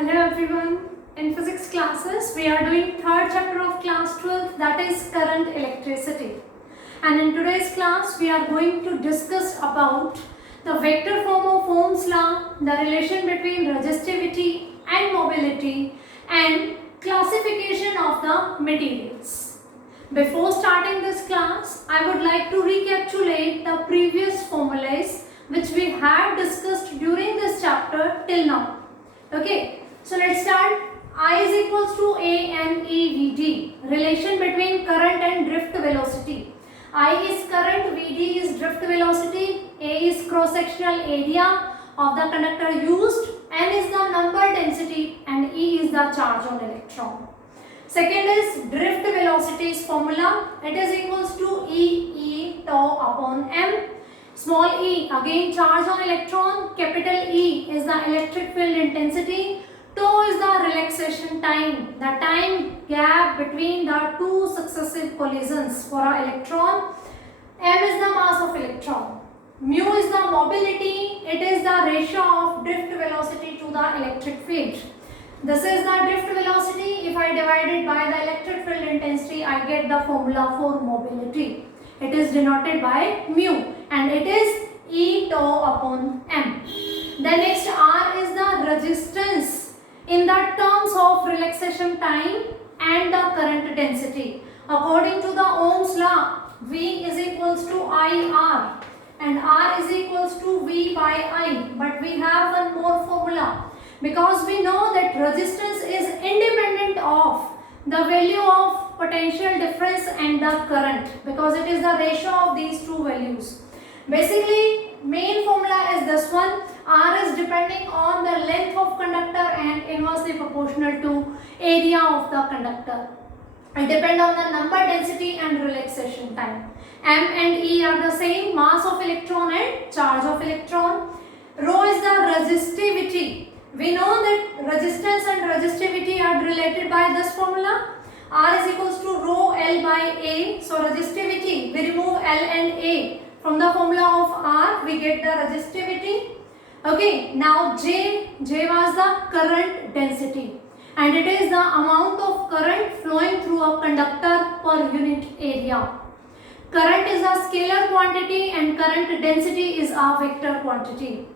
Hello everyone. In physics classes, we are doing third chapter of class 12, that is current electricity. And in today's class, we are going to discuss about the vector form of Ohm's law, the relation between resistivity and mobility, and classification of the materials. Before starting this class, I would like to recapitulate the previous formulas which we have discussed during this chapter till now. Okay, so let's start. I is equals to A N E V D, relation between current and drift velocity. I is current, Vd is drift velocity, A is cross-sectional area of the conductor used, N is the number density and E is the charge on electron. Second is drift velocity's formula. It is equals to E tau upon m. Small e again charge on electron, capital E is the electric field intensity, tau is the relaxation time, the time gap between the two successive collisions for an electron, m is the mass of electron, mu is the mobility, it is the ratio of drift velocity to the electric field. This is the drift velocity. If I divide it by the electric field intensity, I get the formula for mobility. It is denoted by mu and it is E tau upon m. The next R is the resistance in the terms of relaxation time and the current density. According to the Ohm's law, V is equals to IR and R is equals to V by I. But we have one more formula because we know that resistance is independent of the value of potential difference and the current because it is the ratio of these two values. Basically, main formula is this one. R is depending on the length of conductor and inversely proportional to area of the conductor. It depends on the number density and relaxation time. M and E are the same, mass of electron and charge of electron. Rho is the resistivity. We know that resistance and resistivity are related by this formula. R is equals to rho L by A. So resistivity, we remove L and A. From the formula of R, we get the resistivity. Okay, now J was the current density. And it is the amount of current flowing through a conductor per unit area. Current is a scalar quantity and current density is a vector quantity.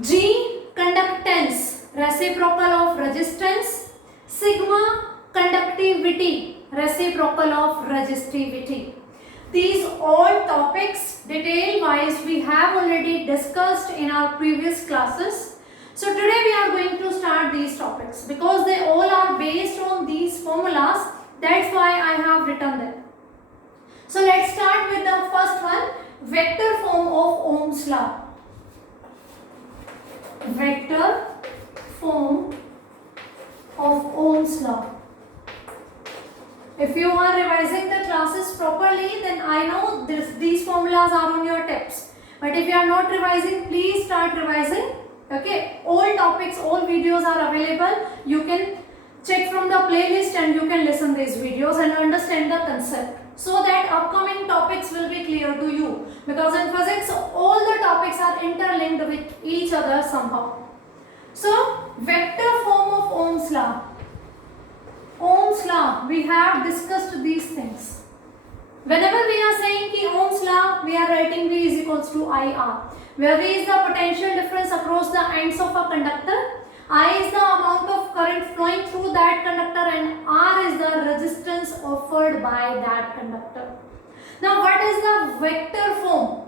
G, conductance, reciprocal of resistance. Sigma, conductivity, reciprocal of resistivity. These all topics detail wise we have already discussed in our previous classes. So today we are going to start these topics because they all are based on these formulas. That's why I have written them. So let's start with the first one, vector form of Ohm's law. Vector form of Ohm's law. If you are revising the classes properly, then I know these formulas are on your tips. But if you are not revising, please start revising. Okay, all topics, all videos are available. You can check from the playlist and you can listen these videos and understand the concept so that upcoming topics will be clear to you. Because in physics, all the topics are interlinked with each other somehow. So, vector form of Ohm's law. Ohm's law, we have discussed these things. Whenever we are saying ki Ohm's law, we are writing V is equals to IR, where V is the potential difference across the ends of a conductor, I is the amount of current flowing through that conductor and R is the resistance offered by that conductor. Now what is the vector form?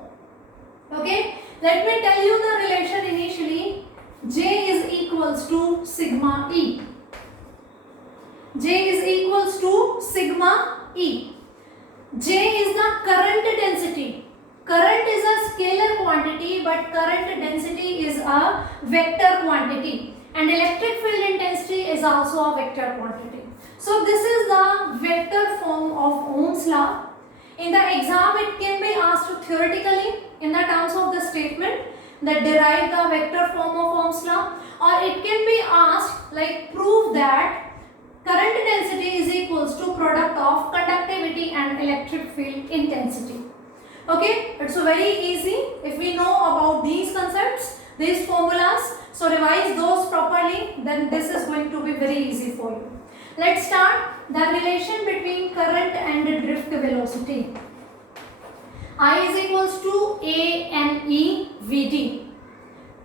Okay, let me tell you the relation initially. J is equals to sigma E. J is equals to sigma E. J is the current density. Current is a scalar quantity but current density is a vector quantity. And electric field intensity is also a vector quantity. So this is the vector form of Ohm's law. In the exam it can be asked theoretically in the terms of the statement that derive the vector form of Ohm's law, or it can be asked like prove that current density is equals to product of conductivity and electric field intensity. Okay, it's very easy if we know about these concepts, these formulas. So revise those properly. then this is going to be very easy for you. Let's start the relation between current and drift velocity. I is equals to A N E V D.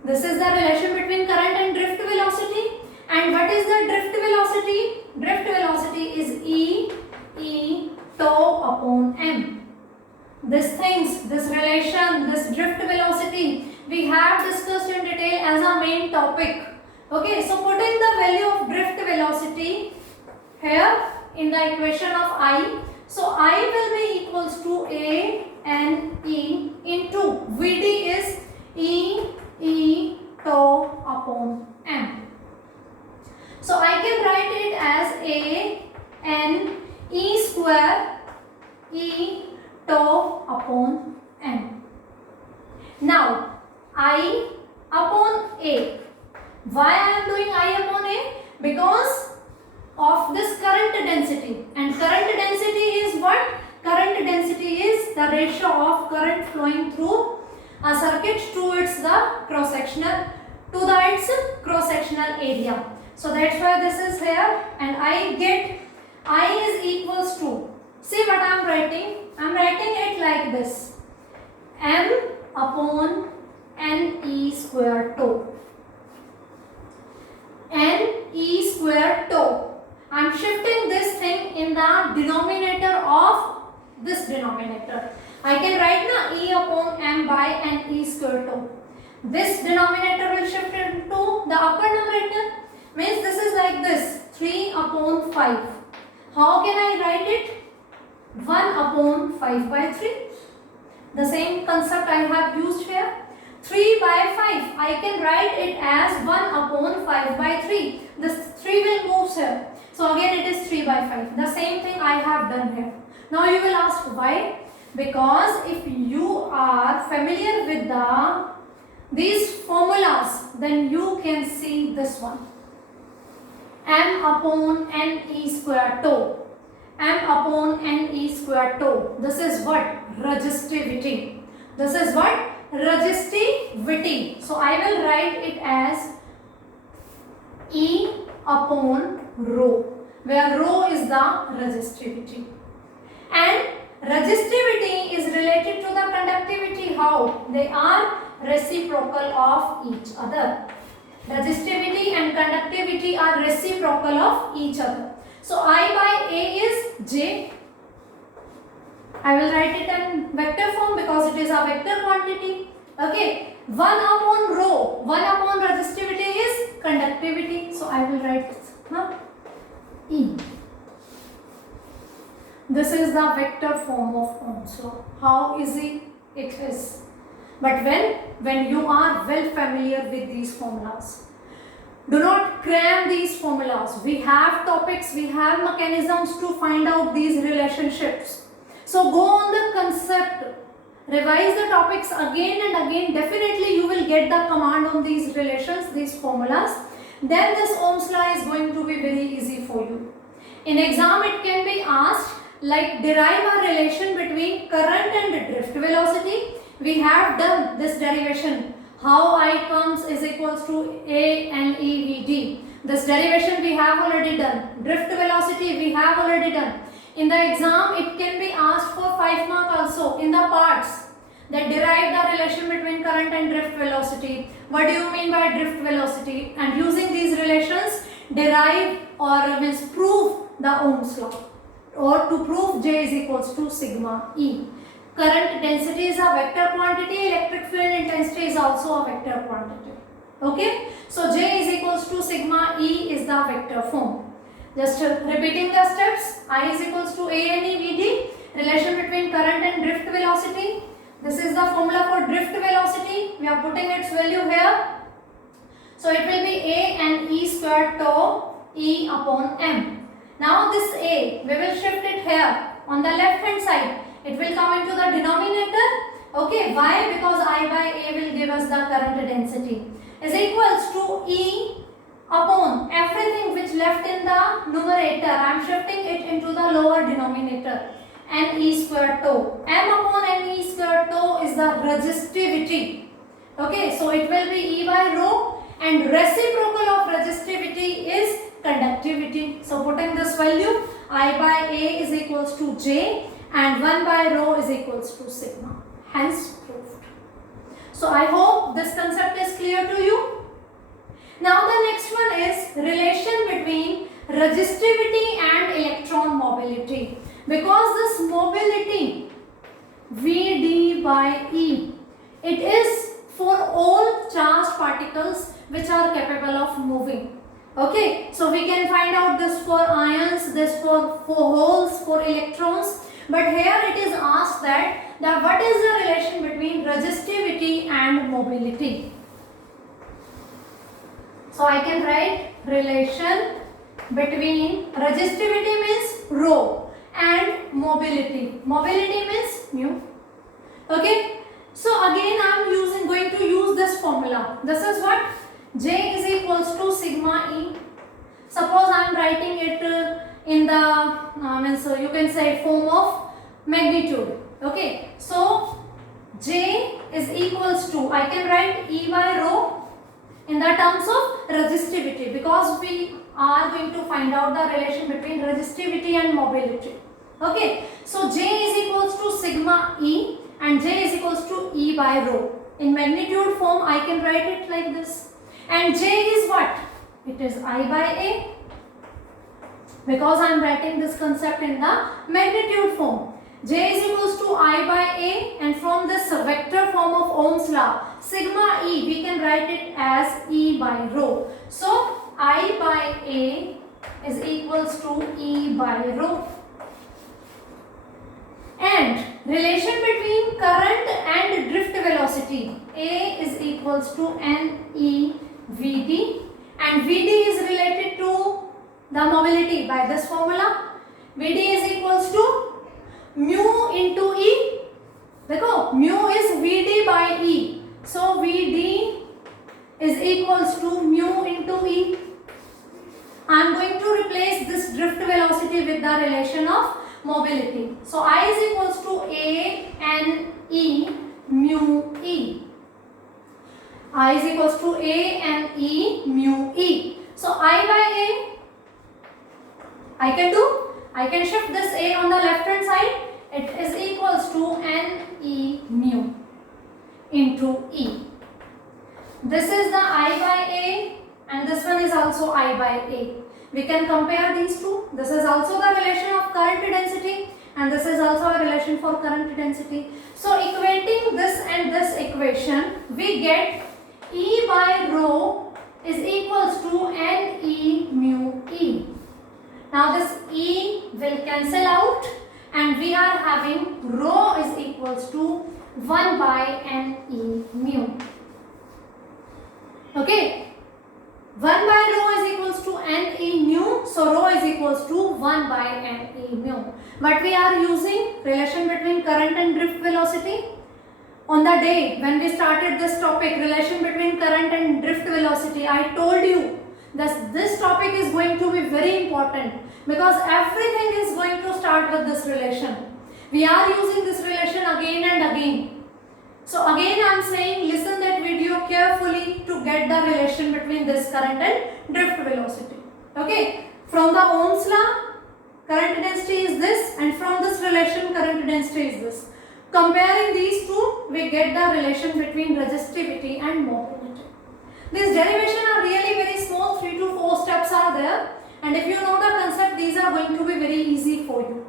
This is the relation between current and drift velocity. And what is the drift velocity? Drift velocity is E tau upon m. This relation, this drift velocity, we have discussed in detail as our main topic. Okay, so putting the value of drift velocity here in the equation of I. So I will be equals to A N E into Vd is E tau upon m. So I can write it as A N E square E tau upon m. Now I upon A. Why I am doing I upon A? Because of this current density. And current density is what? Current density is the ratio of current flowing through a circuit to its cross-sectional area. So that's why this is here, and I get I is equals to, see what I am writing? I am writing it like this, m upon n e square tau. N e square tau. I am shifting this thing in the denominator of this denominator. I can write now E upon m by n e square tau. This denominator will shift into the upper numerator. Means this is like this, 3 upon 5. How can I write it? 1 upon 5 by 3. The same concept I have used here. 3 by 5. I can write it as 1 upon 5 by 3. This 3 will move here. So again it is 3 by 5. The same thing I have done here. Now you will ask why? Because if you are familiar with these formulas, then you can see this one. M upon n e square tau. M upon n e square tau. This is what? Resistivity. This is what? Resistivity. So I will write it as E upon rho, where rho is the resistivity. And resistivity is related to the conductivity. How? They are reciprocal of each other. Resistivity and conductivity are reciprocal of each other. So I by A is J. I will write it in vector form because it is a vector quantity. Okay. 1 upon rho, 1 upon resistivity is conductivity. So I will write this. E. This is the vector form of Ohm's law. How easy it is. But when you are well familiar with these formulas, do not cram these formulas. We have topics, we have mechanisms to find out these relationships. So go on the concept, revise the topics again and again. Definitely you will get the command on these relations, these formulas. Then this Ohm's law is going to be very easy for you. In exam it can be asked like derive a relation between current and drift velocity. We have done this derivation. How I comes is equals to A N E V D. This derivation we have already done. Drift velocity we have already done. In the exam it can be asked for 5 mark also in the parts that derive the relation between current and drift velocity. What do you mean by drift velocity? And using these relations derive or means prove the Ohm's law, or to prove J is equals to sigma E. Current density is a vector quantity, electric field intensity is also a vector quantity. Okay, so J is equals to sigma E is the vector form. Just repeating the steps, I is equals to A N E V D, relation between current and drift velocity. This is the formula for drift velocity. We are putting its value here. So it will be A N E square tau E upon m. Now this A, we will shift it here on the left hand side. It will come into the denominator. Okay, why? Because I by A will give us the current density. Is equals to E upon everything which left in the numerator. I am shifting it into the lower denominator. N E square tau. M upon N E square tau is the resistivity. Okay, so it will be E by rho. and reciprocal of resistivity is conductivity. So putting this value, I by A is equals to J and 1 by rho is equals to sigma. Hence proved. So I hope this concept is clear to you. Now the next one is relation between resistivity and electron mobility. Because this mobility Vd by E, it is for all charged particles which are capable of moving. Okay, so we can find out this for ions, this for holes, for electrons. But here it is asked that what is the relation between resistivity and mobility? So I can write relation between resistivity means rho and mobility. Mobility means mu. Okay. So again I am going to use this formula. This is what? J is equals to sigma E. Suppose I am writing it in the you can say form of magnitude. Okay. So J is equals to, I can write E by rho in the terms of resistivity, because we are going to find out the relation between resistivity and mobility. Okay. So J is equals to sigma E and J is equals to E by rho. In magnitude form I can write it like this. And J is what? It is I by A, because I am writing this concept in the magnitude form. J is equals to I by A, and from this vector form of Ohm's law, sigma E, we can write it as E by rho. So I by A is equals to E by rho. And relation between current and drift velocity, A is equals to NE Vd, and Vd is related to the mobility by this formula. Vd is equals to mu into E. देखो, mu is Vd by E. So Vd is equals to mu into E. I am going to replace this drift velocity with the relation of mobility. So I is equals to A N E mu E. I is equals to A N E mu E. So I by A, I can shift this A on the left hand side. It is equals to N E mu into E. This is the I by A and this one is also I by A. We can compare these two. This is also the relation of current density and this is also a relation for current density. So equating this and this equation, we get E by rho is equals to NE mu E. Now this E will cancel out and we are having rho is equals to 1 by NE mu. Okay. 1 by rho is equals to NE mu. So rho is equals to 1 by NE mu. But we are using relation between current and drift velocity. On the day when we started this topic, relation between current and drift velocity, I told you that this topic is going to be very important because everything is going to start with this relation. We are using this relation again and again. So again I am saying, listen that video carefully to get the relation between this current and drift velocity. Okay, from the Ohm's law, current density is this, and from this relation current density is this. Comparing these two, we get the relation between resistivity and mobility. These derivations are really very small, 3 to 4 steps are there, and if you know the concept, these are going to be very easy for you.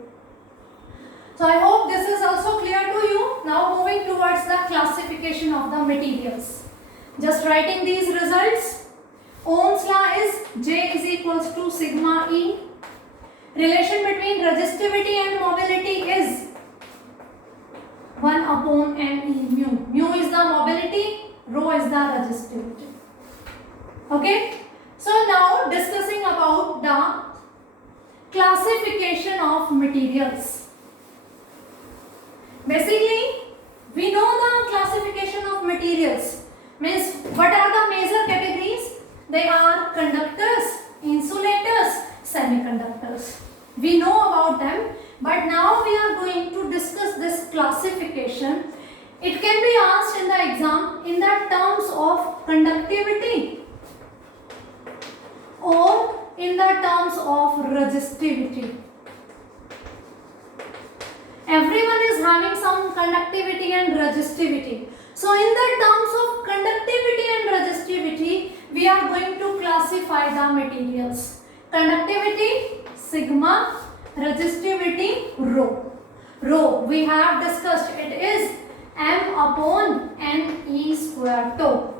So I hope this is also clear to you. Now moving towards the classification of the materials. Just writing these results. Ohm's law is J is equals to sigma E. Relation between resistivity and mobility is 1 upon NE mu. Mu is the mobility, rho is the resistivity. Okay. So now discussing about the classification of materials. Basically, we know the classification of materials. Means what are the major categories? They are conductors, insulators, semiconductors. We know about them, but now we are going to discuss this classification. It can be asked in the exam in the terms of conductivity, the terms of resistivity. Everyone is having some conductivity and resistivity. So in the terms of conductivity and resistivity, we are going to classify the materials. Conductivity sigma, resistivity rho. Rho we have discussed, it is m upon n e square tau.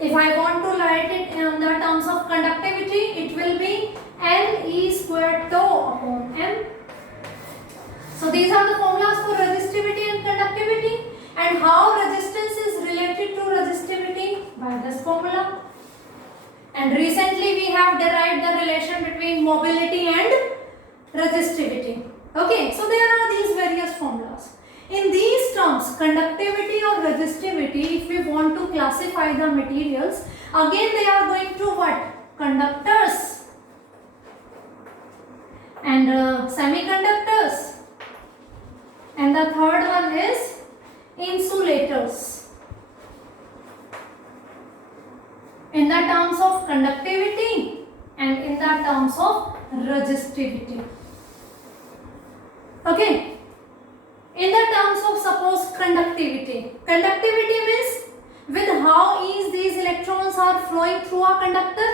If I want to write it in the terms of conductivity, it will be n e square tau upon m. So these are the formulas for resistivity and conductivity, and how resistance is related to resistivity by this formula. And recently we have derived the relation between mobility and resistivity. Okay, so there are these various formulas. In these terms, conductivity or resistivity, if we want to classify the materials, again they are going to what? Conductors and semiconductors. And the third one is insulators. In the terms of conductivity and in the terms of resistivity. Okay. In the terms of suppose conductivity. Conductivity means with how ease these electrons are flowing through a conductor.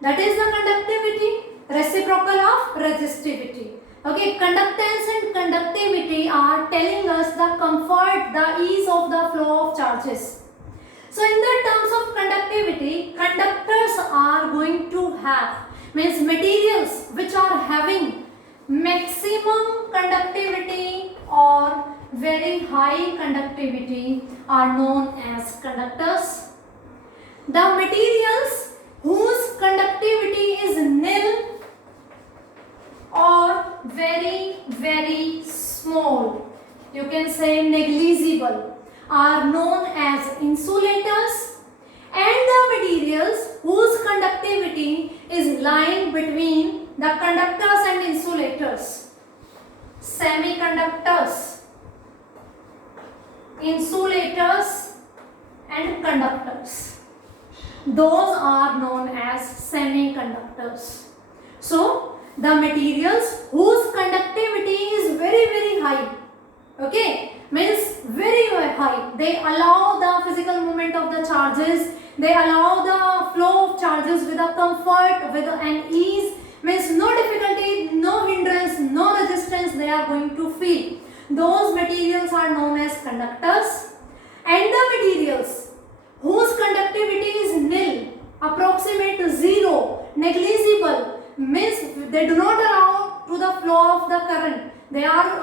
That is the conductivity. Reciprocal of resistivity. Okay, conductance and conductivity are telling us the comfort, the ease of the flow of charges. So in the terms of conductivity, conductors are going to have, means materials which are having maximum conductivity or very high conductivity are known as conductors. The materials whose conductivity is nil or very small, you can say negligible, are known as insulators, and the materials whose conductivity is lying between the conductors and insulators, semiconductors, insulators and conductors, those are known as semiconductors. So the materials whose conductivity is very high, okay, means very high, they allow the physical movement of the charges, they allow the flow of charges with a comfort, with an ease, means no difficulty, no hindrance, no resistance they are going to feel. Those materials are known as conductors. And the materials whose conductivity is nil, approximate to zero, negligible, means they do not allow to the flow of the current, they are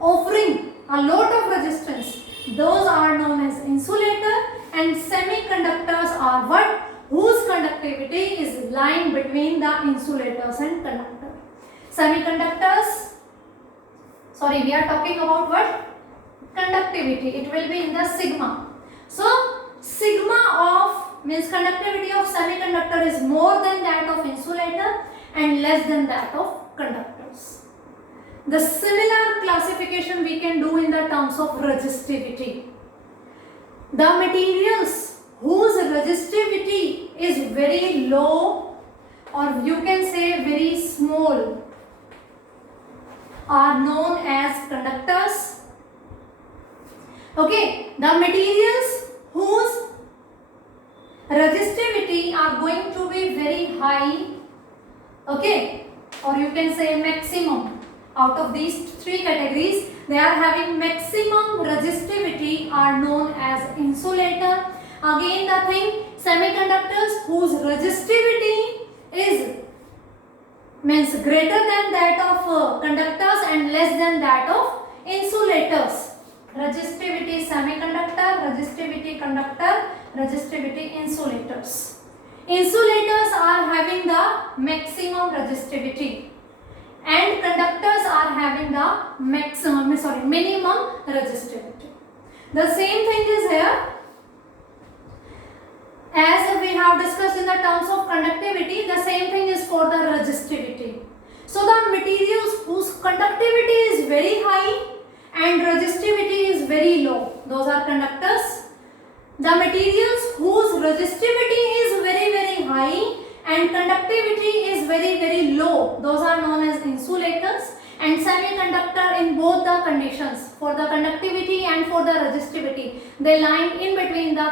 offering a lot of resistance, those are known as insulator. And semiconductors are what? Whose conductivity is lying between the insulators and conductor. Semiconductors, sorry, we are talking about what? Conductivity, it will be in the sigma. So sigma of means conductivity of semiconductor is more than that of insulator and less than that of conductors. The similar classification we can do in the terms of resistivity. The materials whose resistivity is very low, or you can say very small, are known as conductors. Okay, the materials whose resistivity are going to be very high, okay, or you can say maximum. Out of these three categories, they are having maximum resistivity are known as insulator. Again the thing, semiconductors whose resistivity is means greater than that of conductors and less than that of insulators. Resistivity semiconductor, resistivity conductor, resistivity insulators. Insulators are having the maximum resistivity and conductors are having the minimum resistivity. The same thing is here. As we have discussed in the terms of conductivity, the same thing is for the resistivity. So the materials whose conductivity is very high and resistivity is very low, those are conductors. The materials whose resistivity is very high and conductivity is very low. Those are known as insulators, and semiconductor in both the conditions, for the conductivity and for the resistivity, they lie in between the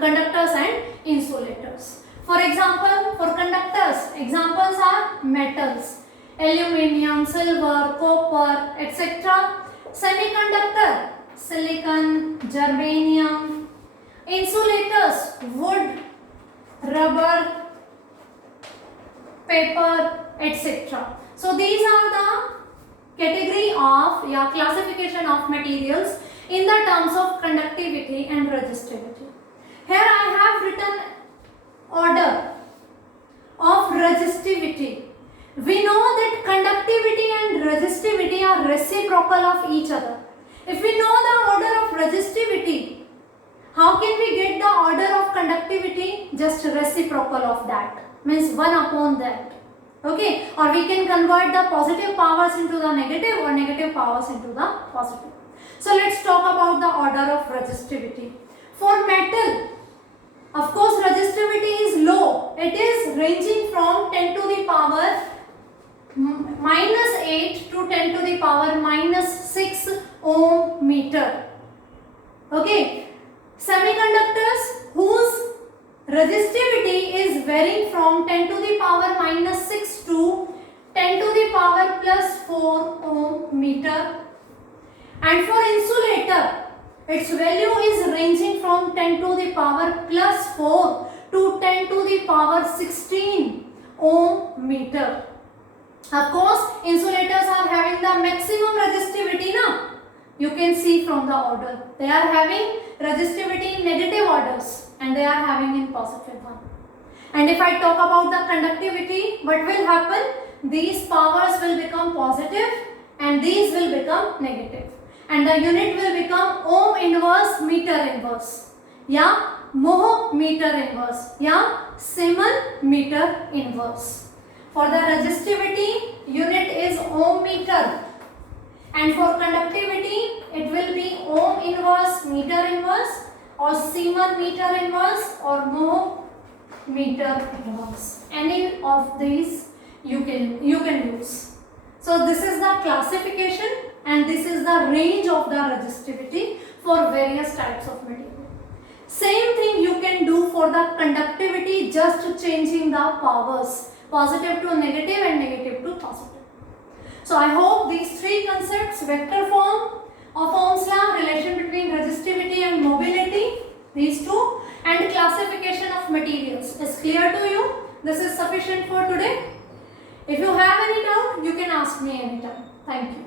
conductors and insulators. For example, for conductors, examples are metals, aluminium, silver, copper, etc. Semiconductor, silicon, germanium. Insulators, wood, rubber, paper, etc. So these are the category of classification of materials in the terms of conductivity and resistivity. Here I have written order of resistivity. We know that conductivity and resistivity are reciprocal of each other. If we know the order of resistivity, how can we get the order of conductivity? Just reciprocal of that, means 1 upon that. Okay, or we can convert the positive powers into the negative or negative powers into the positive. So let's talk about the order of resistivity. For metal, of course resistivity is low. It is ranging from 10 to the power minus 8 to 10 to the power minus 6 ohm meter. Okay, semiconductors whose resistivity is varying from 10 to the power minus 6 to 10 to the power plus 4 ohm meter. And for insulator, its value is ranging from 10 to the power plus 4 to 10 to the power 16 ohm meter. Of course, insulators are having the maximum resistivity now. You can see from the order. They are having resistivity in negative orders and they are having in positive one. And if I talk about the conductivity, what will happen? These powers will become positive and these will become negative. And the unit will become ohm inverse meter inverse. Yeah, mho meter inverse. Yeah, Siemens meter inverse. For the resistivity, unit is ohm meter. And for conductivity, it will be ohm inverse meter inverse or Siemens meter inverse or mho meter inverse. Any of these you can use. So this is the classification and this is the range of the resistivity for various types of material. Same thing you can do for the conductivity, just changing the powers, positive to negative and negative to positive. So I hope these three concepts, vector form of Ohm's law, relation between resistivity and mobility, these two, and classification of materials is clear to you. This is sufficient for today. If you have any doubt, you can ask me anytime. Thank you.